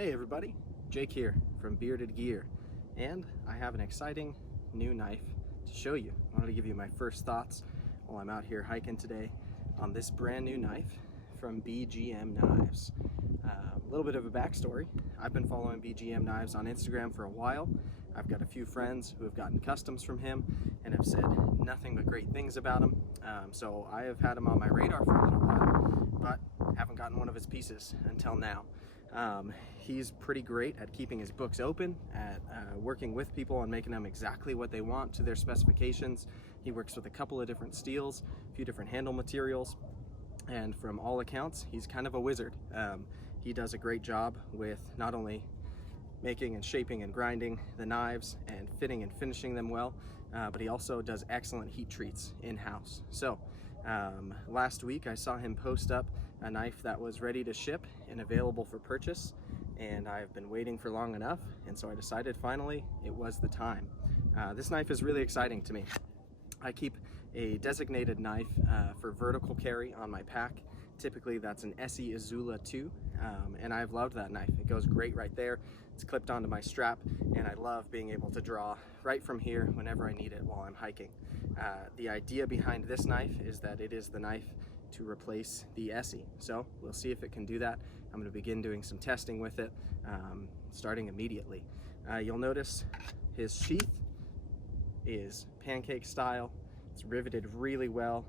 Hey everybody, Jake here from Bearded Gear, and I have an exciting new knife to show you. I wanted to give you my first thoughts while I'm out here hiking today on this brand new knife from BGM Knives. A little bit of a backstory. I've been following BGM Knives on Instagram for a while. I've got a few friends who have gotten customs from him and have said nothing but great things about him. So I have had him on my radar for a little while, but haven't gotten one of his pieces until now. He's pretty great at keeping his books open, at working with people on making them exactly what they want to their specifications. He works with a couple of different steels, a few different handle materials, and from all accounts, he's kind of a wizard. He does a great job with not only making and shaping and grinding the knives and fitting and finishing them well, but he also does excellent heat treats in-house. So last week I saw him post up a knife that was ready to ship and available for purchase, and I've been waiting for long enough, and so I decided finally it was the time. This knife is really exciting to me. I keep a designated knife for vertical carry on my pack. Typically that's an Essie Azula 2, and I've loved that knife. It goes great right there. It's clipped onto my strap, and I love being able to draw right from here whenever I need it while I'm hiking. The idea behind this knife is that it is the knife to replace the Essie. So we'll see if it can do that. I'm going to begin doing some testing with it, starting immediately. You'll notice his sheath is pancake style. It's riveted really well.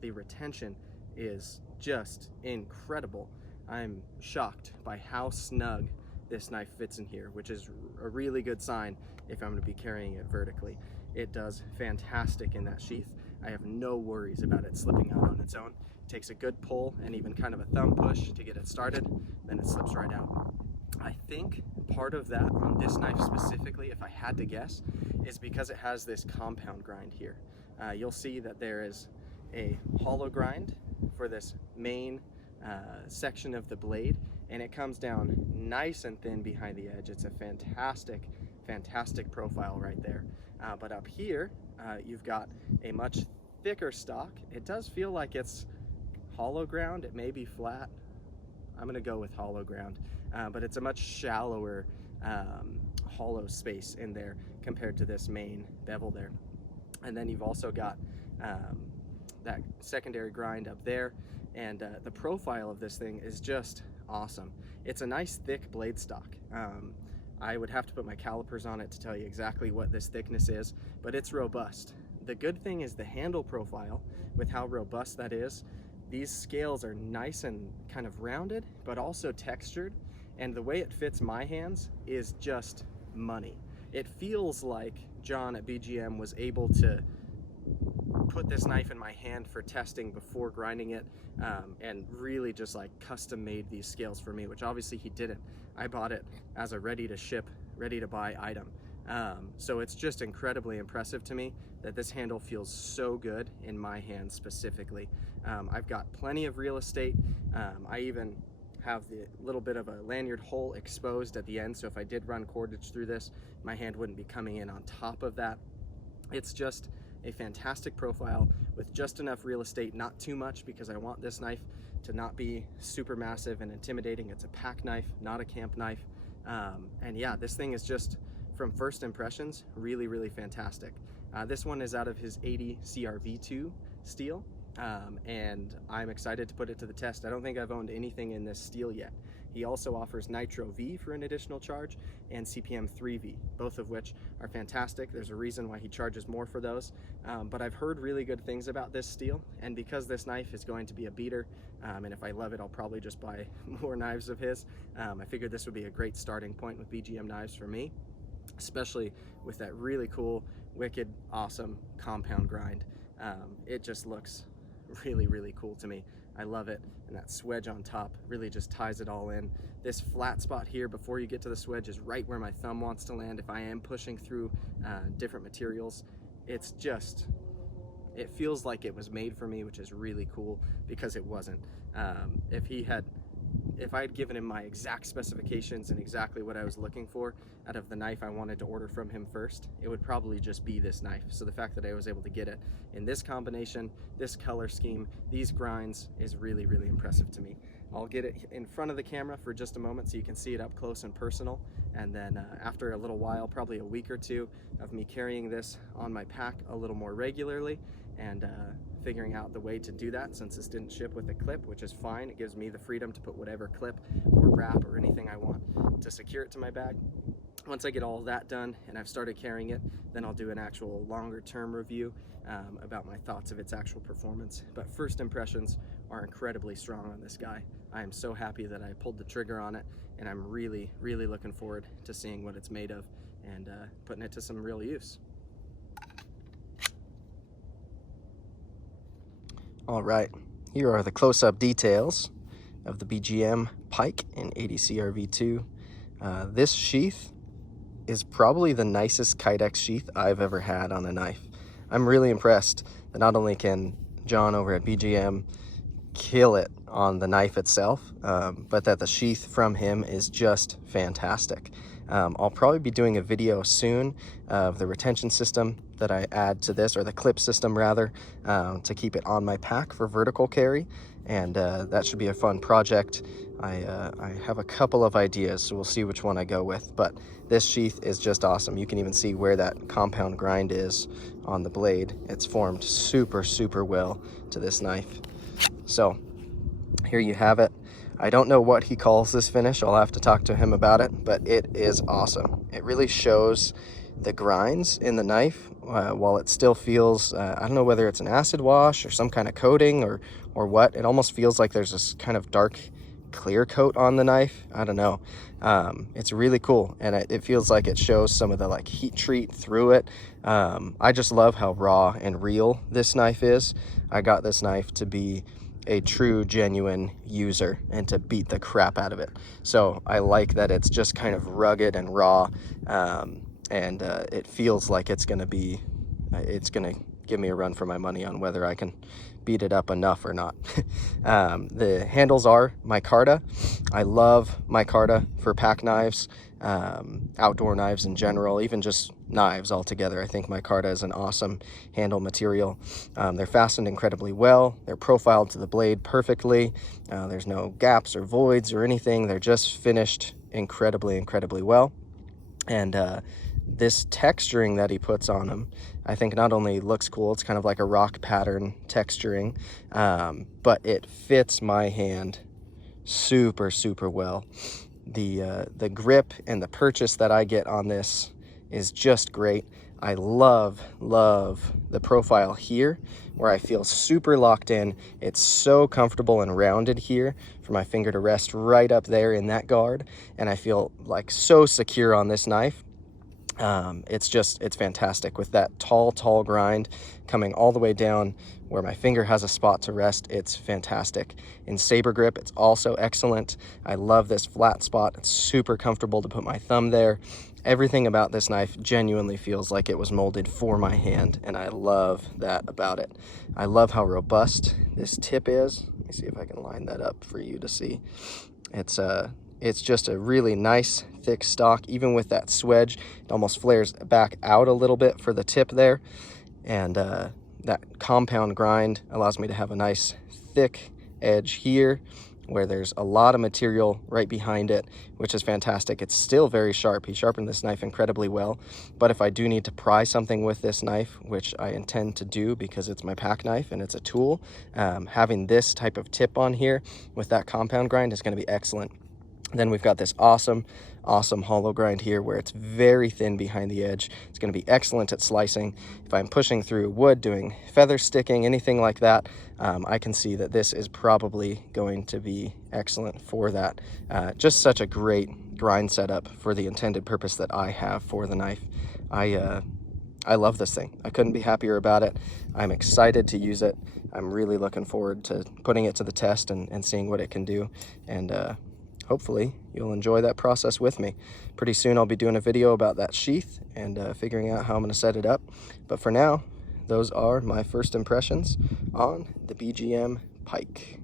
The retention is just incredible. I'm shocked by how snug this knife fits in here, which is a really good sign if I'm going to be carrying it vertically. It does fantastic in that sheath. I have no worries about it slipping out on its own. It takes a good pull and even kind of a thumb push to get it started, then it slips right out. I think part of that on this knife specifically, if I had to guess, is because it has this compound grind here. You'll see that there is a hollow grind for this main section of the blade, and it comes down nice and thin behind the edge. It's a fantastic profile right there. But up here, you've got a much thicker stock. It does feel like it's hollow ground. It may be flat. I'm gonna go with hollow ground, but it's a much shallower hollow space in there compared to this main bevel there. And then you've also got that secondary grind up there, and the profile of this thing is just awesome. It's a nice thick blade stock. I would have to put my calipers on it to tell you exactly what this thickness is, but it's robust. The good thing is the handle profile, with how robust that is. These scales are nice and kind of rounded, but also textured, and the way it fits my hands is just money. It feels like John at BGM was able to put this knife in my hand for testing before grinding it, and really just like custom made these scales for me, which obviously he didn't. I bought it as a ready to ship, ready to buy item. So it's just incredibly impressive to me that this handle feels so good in my hand specifically. I've got plenty of real estate. I even have the little bit of a lanyard hole exposed at the end, so if I did run cordage through this, my hand wouldn't be coming in on top of that. It's just a fantastic profile with just enough real estate, not too much, because I want this knife to not be super massive and intimidating. It's a pack knife, not a camp knife. And yeah, this thing is just, from first impressions, really fantastic. This one is out of his 80 CRV2 steel, and I'm excited to put it to the test. I don't think I've owned anything in this steel yet. He also offers Nitro V for an additional charge, and CPM 3V, both of which are fantastic. There's a reason why he charges more for those, but I've heard really good things about this steel, and because this knife is going to be a beater, and if I love it, I'll probably just buy more knives of his. I figured this would be a great starting point with BGM Knives for me, especially with that really cool, wicked, awesome compound grind. It just looks really cool to me. I love it, and that swedge on top really just ties it all in. This flat spot here before you get to the swedge is right where my thumb wants to land if I am pushing through different materials. It's just, it feels like it was made for me, which is really cool, because it wasn't. If I had given him my exact specifications and exactly what I was looking for out of the knife I wanted to order from him first, it would probably just be this knife. So the fact that I was able to get it in this combination, this color scheme, these grinds is really impressive to me. I'll get it in front of the camera for just a moment so you can see it up close and personal, and then after a little while, probably a week or two of me carrying this on my pack a little more regularly and figuring out the way to do that, since this didn't ship with a clip, which is fine. It gives me the freedom to put whatever clip or wrap or anything I want to secure it to my bag. Once I get all of that done and I've started carrying it, then I'll do an actual longer term review about my thoughts of its actual performance. But first impressions are incredibly strong on this guy. I am so happy that I pulled the trigger on it, and I'm really, really looking forward to seeing what it's made of and putting it to some real use. All right, here are the close-up details of the BGM Pike in 80 CRV2. This sheath is probably the nicest Kydex sheath I've ever had on a knife. I'm really impressed that not only can John over at BGM kill it on the knife itself, but that the sheath from him is just fantastic. I'll probably be doing a video soon of the retention system that I add to this, or the clip system rather, to keep it on my pack for vertical carry, and that should be a fun project. I have a couple of ideas, so we'll see which one I go with, but this sheath is just awesome. You can even see where that compound grind is on the blade. It's formed super, super well to this knife. So here you have it. I don't know what he calls this finish. I'll have to talk to him about it, but it is awesome. It really shows the grinds in the knife while it still feels, I don't know whether it's an acid wash or some kind of coating or what. It almost feels like there's this kind of dark clear coat on the knife. I don't know. It's really cool, and it feels like it shows some of the like heat treat through it. I just love how raw and real this knife is. I got this knife to be a true, genuine user and to beat the crap out of it. So I like that it's just kind of rugged and raw, and it feels like it's gonna give me a run for my money on whether I can beat it up enough or not. The handles are micarta. I love micarta for pack knives, outdoor knives in general, even just knives altogether. I think micarta is an awesome handle material. They're fastened incredibly well. They're profiled to the blade perfectly. There's no gaps or voids or anything. They're just finished incredibly, incredibly well. And this texturing that he puts on them, I think not only looks cool, it's kind of like a rock pattern texturing, but it fits my hand super, super well. The grip and the purchase that I get on this is just great. I love the profile here where I feel super locked in. It's so comfortable and rounded here for my finger to rest right up there in that guard, and I feel like so secure on this knife. It's fantastic with that tall grind coming all the way down where my finger has a spot to rest. It's fantastic. In saber grip, it's also excellent. I love this flat spot. It's super comfortable to put my thumb there. Everything about this knife genuinely feels like it was molded for my hand, and I love that about it. I love how robust this tip is. Let me see if I can line that up for you to see. It's just a really nice thick stock. Even with that swedge, it almost flares back out a little bit for the tip there, and that compound grind allows me to have a nice thick edge here where there's a lot of material right behind it, which is fantastic. It's still very sharp. He sharpened this knife incredibly well, but if I do need to pry something with this knife, which I intend to do because it's my pack knife and it's a tool, having this type of tip on here with that compound grind is going to be excellent. Then we've got this awesome hollow grind here where it's very thin behind the edge. It's going to be excellent at slicing. If I'm pushing through wood, doing feather sticking, anything like that, I can see that this is probably going to be excellent for that. Just such a great grind setup for the intended purpose that I have for the knife. I love this thing. I couldn't be happier about it. I'm excited to use it. I'm really looking forward to putting it to the test and seeing what it can do. And hopefully you'll enjoy that process with me. Pretty soon I'll be doing a video about that sheath and figuring out how I'm going to set it up. But for now, those are my first impressions on the BGM Pike.